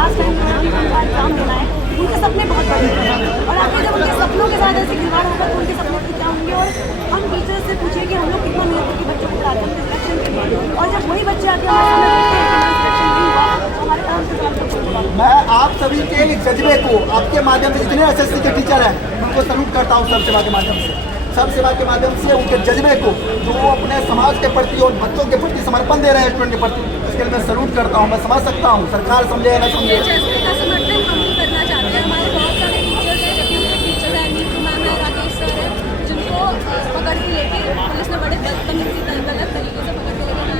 Last time उनका exam देना है, उनके सपने बहुत बड़े हैं और आगे जब उनके सपनों के साथ ऐसे खिलवाड़ होगा तो उनके सपने भी क्या होंगे। और हम टीचर्स से पूछिए कि हम लोग कितना मेहनत करके बच्चों को पढ़ाते हैं सिलेक्शन के लिए, और जब वही बच्चे आके हमारे सामने सिलेक्शन नहीं हुआ तो हमारे काम से सवाल करते। मैं आप सभी के जज्बे को आपके माध्यम से, जितने एसएससी के टीचर हैं उनको सल्यूट करता हूँ सब सेवा के माध्यम से, सब सेवा के माध्यम से उनके जज्बे को जो वो अपने समाज के प्रति और बच्चों के प्रति समर्पण दे रहे हैं स्टूडेंट के प्रति, इसके लिए मैं सल्यूट करता हूँ। मैं समझ सकता हूँ सरकार समझे या न समझे। जज्बे का समर्थन हम भी करना चाहते हैं। हमारे बहुत सारे टीचर्स हैं, डेप्यूटी टीचर्स हैं, नीतू मैम है, राकेश सर है, जिनको पकड़ के लेके पुलिस ने बड़े बदतमीजी गलत तरीके से पकड़ के लेके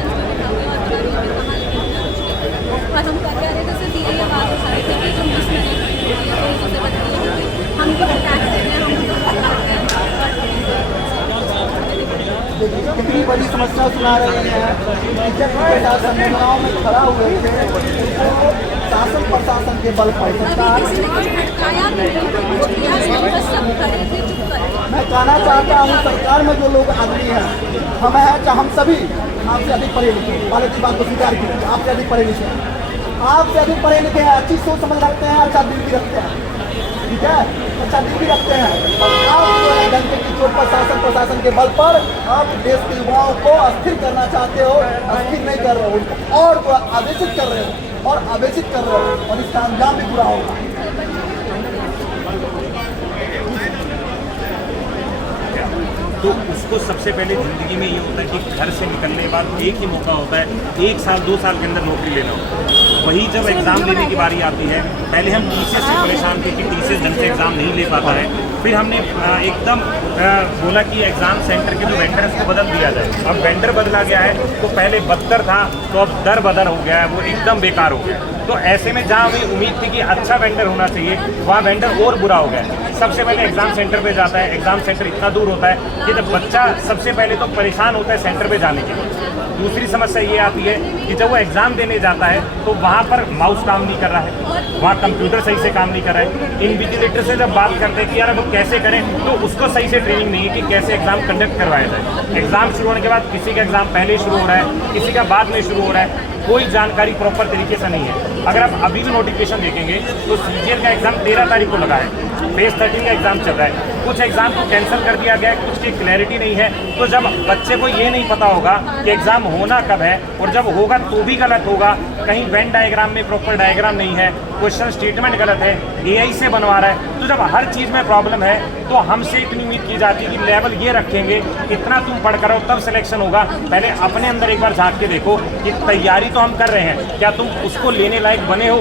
आज हम कर रहे थे। जैसे सीए या बात हो सारी थे कि जो मिस मैंने हम भी अटैक कर रहे हैं, हम भी करते हैं। देखिए कितनी बड़ी समस्या सुना रहे हैं। टीचर के साथ संगठनों में खड़ा हुए थे, उनको शासन प्रशासन के बल पर सरकार। मैं कहना चाहता हूँ सरकार में जो लोग आदमी हैं, हम हैं चाहे हम सभी आपसे अधिक पढ़े लिखे, पहले की बात को स्वीकार कीजिए, आपसे अधिक पढ़े लिखे हैं, आपसे अधिक पढ़े लिखे हैं, अच्छी सोच समझ रखते हैं, अच्छा दिल भी रखते हैं, ठीक है, अच्छा दिल भी रखते हैं। आप जो है डंके की चोट पर शासन प्रशासन के बल पर आप देश के युवाओं को अस्थिर करना चाहते हो, अस्थिर नहीं कर रहे हो, उनको और आवेशित कर रहे हो और आवेशित कर रहे हो, और इसका अंजाम भी बुरा होगा। तो उसको सबसे पहले ज़िंदगी में ये होता है कि घर से निकलने के बाद एक ही मौका होता है, 1 साल 2 साल के अंदर नौकरी लेना होता है। वही जब एग्ज़ाम देने की बारी आती है, पहले हम टीचर से परेशान थे कि टीचर ढंग से एग्ज़ाम नहीं ले पाता है, फिर हमने एकदम बोला कि एग्ज़ाम सेंटर के जो वेंडर है उसको बदल दिया जाए। अब वेंडर बदला गया है, तो पहले बदतर था तो अब दर बदर हो गया है, वो एकदम बेकार हो गया है। तो ऐसे में जहाँ हमें उम्मीद थी कि अच्छा वेंडर होना चाहिए, वहाँ वेंडर और बुरा हो गया है। सबसे पहले एग्ज़ाम सेंटर पे जाता है, एग्ज़ाम सेंटर इतना दूर होता है कि जब बच्चा सबसे पहले तो परेशान होता है सेंटर पे जाने के लिए। दूसरी समस्या ये आती है कि जब वो एग्ज़ाम देने जाता है तो वहाँ पर माउस काम नहीं कर रहा है, वहाँ कंप्यूटर सही से काम नहीं कर रहा है। इन्विजिलेटर से जब बात करते हैं कि यार वो कैसे करें, तो उसको सही से ट्रेनिंग नहीं है कि कैसे एग्ज़ाम कंडक्ट करवाया जाए। एग्ज़ाम शुरू होने के बाद किसी का एग्ज़ाम पहले शुरू हो रहा है, किसी का बाद में शुरू हो रहा है, कोई जानकारी प्रॉपर तरीके से नहीं है। अगर आप अभी भी नोटिफिकेशन देखेंगे तो सीजीएल का एग्ज़ाम 13 तारीख को लगा है, फेज 13 का एग्ज़ाम चल रहा है, कुछ एग्ज़ाम को कैंसिल कर दिया गया है, कुछ की क्लैरिटी नहीं है। तो जब बच्चे को ये नहीं पता होगा कि एग्ज़ाम होना कब है, और जब होगा तो भी गलत होगा, कहीं वेन डायग्राम में प्रॉपर डायग्राम नहीं है, क्वेश्चन स्टेटमेंट गलत है, एआई से बनवा रहा है, तो जब हर चीज़ में प्रॉब्लम है तो हमसे इतनी उम्मीद की जाती है कि लेवल ये रखेंगे, इतना तुम पढ़ कर आओ तब सिलेक्शन होगा। पहले अपने अंदर एक बार झांक के देखो कि तैयारी तो हम कर रहे हैं, क्या तुम उसको लेने लायक बने हो?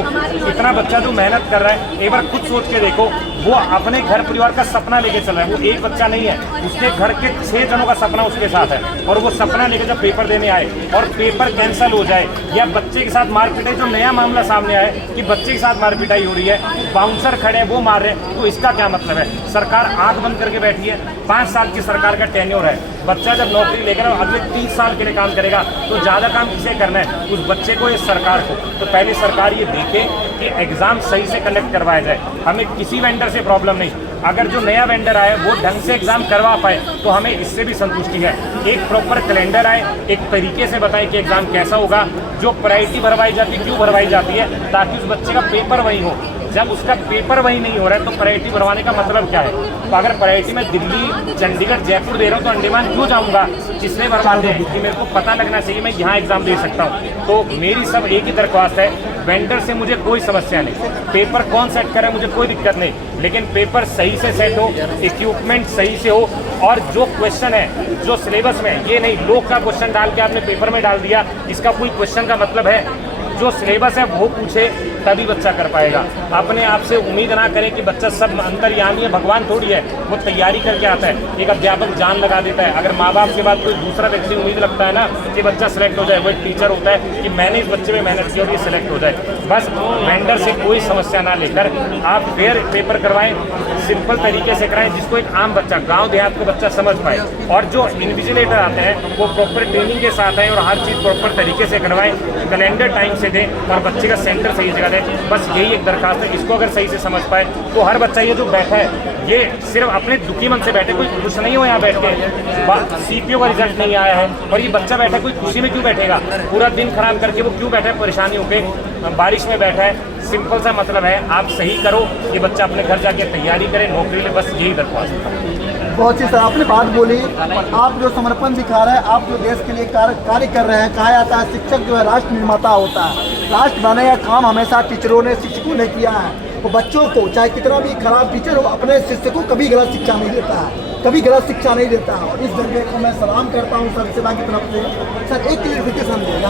इतना बच्चा जो मेहनत कर रहा है, एक बार खुद सोच के देखो, वो अपने घर परिवार का सपना लेके चल रहा है। वो एक बच्चा नहीं है, उसके घर के 6 जनों का सपना उसके साथ है, और वो सपना लेके जब पेपर देने आए और पेपर कैंसिल हो जाए या बच्चे के साथ मारपीटाई, जो नया मामला सामने आए कि बच्चे के साथ मारपीटाई हो रही है, बाउंसर खड़े हैं वो मार रहे हैं, तो इसका क्या मतलब है? सरकार आंख बंद करके बैठी है। 5 साल की सरकार का टेन्योर है। बच्चा जब नौकरी लेकर अगले 30 साल के लिए काम करेगा तो ज़्यादा काम किसे करना है? उस बच्चे को या सरकार को? तो पहले सरकार ये देखे कि एग्ज़ाम सही से कंडक्ट करवाया जाए। हमें किसी वेंडर से प्रॉब्लम नहीं, अगर जो नया वेंडर आए वो ढंग से एग्ज़ाम करवा पाए तो हमें इससे भी संतुष्टि है। एक प्रॉपर कैलेंडर आए, एक तरीके से बताएं कि एग्ज़ाम कैसा होगा, जो प्रायोरिटी भरवाई जाती है क्यों भरवाई जाती है, ताकि उस बच्चे का पेपर वही हो। जब उसका पेपर वही नहीं हो रहा है तो प्रायोरिटी भरवाने का मतलब क्या है? तो अगर प्रायोरिटी में दिल्ली, चंडीगढ़, जयपुर दे रहा हूँ तो अंडमान क्यों जाऊँगा? इसलिए भरवाते हैं कि मेरे को पता लगना चाहिए मैं यहाँ एग्ज़ाम दे सकता हूँ। तो मेरी सब एक ही दरख्वास्त है, वेंडर से मुझे कोई समस्या नहीं, पेपर कौन सेट करे मुझे कोई दिक्कत नहीं, लेकिन पेपर सही से सेट हो, इक्विपमेंट सही से हो, और जो क्वेश्चन है जो सिलेबस में, ये नहीं लोग का क्वेश्चन डाल के आपने पेपर में डाल दिया, इसका कोई क्वेश्चन का मतलब है? जो सिलेबस है वो पूछे तभी बच्चा कर पाएगा। अपने आप से उम्मीद ना करें कि बच्चा सब अंतर्यामी है, भगवान थोड़ी है, वो तैयारी करके आता है। एक अध्यापक जान लगा देता है, अगर माँ बाप के बाद कोई दूसरा व्यक्ति उम्मीद लगता है ना कि बच्चा सेलेक्ट हो जाए, वो एक टीचर होता है कि मैंने इस बच्चे में मेहनत की और ये सिलेक्ट हो जाए। बस वेंडर से कोई समस्या ना लेकर आप फेयर पेपर करवाएं, सिंपल तरीके से कराएं, जिसको एक आम बच्चा, गाँव देहात का बच्चा समझ पाए। और जो इन्विजिलेटर आते हैं वो प्रॉपर ट्रेनिंग के साथ आए और हर चीज़ प्रॉपर तरीके से करवाएं, कैलेंडर टाइम से दें और बच्चे का सेंटर सही जगह दें। बस यही एक दरखास्त है, इसको अगर सही से समझ पाए तो हर बच्चा ये जो बैठा है ये सिर्फ अपने दुखी मन से बैठे, कोई खुश नहीं हो यहाँ बैठ के। सीपीओ का रिजल्ट नहीं आया है और ये बच्चा बैठा है, कोई खुशी में क्यों बैठेगा? पूरा दिन खराब करके वो क्यों बैठा है परेशानी होके, बारिश में बैठा है? सिंपल सा मतलब है, आप सही करो, ये बच्चा अपने घर जाके तैयारी करे नौकरी ले, बस यही दरख्वास्त है। बहुत अच्छी सर आपने बात बोली। आप जो समर्पण दिखा रहे हैं, आप जो देश के लिए कार्य कर रहे हैं, कहा जाता है शिक्षक जो है राष्ट्र निर्माता होता है। राष्ट्र बनाने का काम हमेशा टीचरों ने, शिक्षकों ने किया है। तो बच्चों को चाहे कितना भी खराब टीचर हो, अपने शिष्य को कभी गलत शिक्षा नहीं देता है, कभी गलत शिक्षा नहीं देता है। और इस जगह को मैं सलाम करता हूँ सर सेवा की तरफ से। सर एक क्लियरिफिकेशन देगा।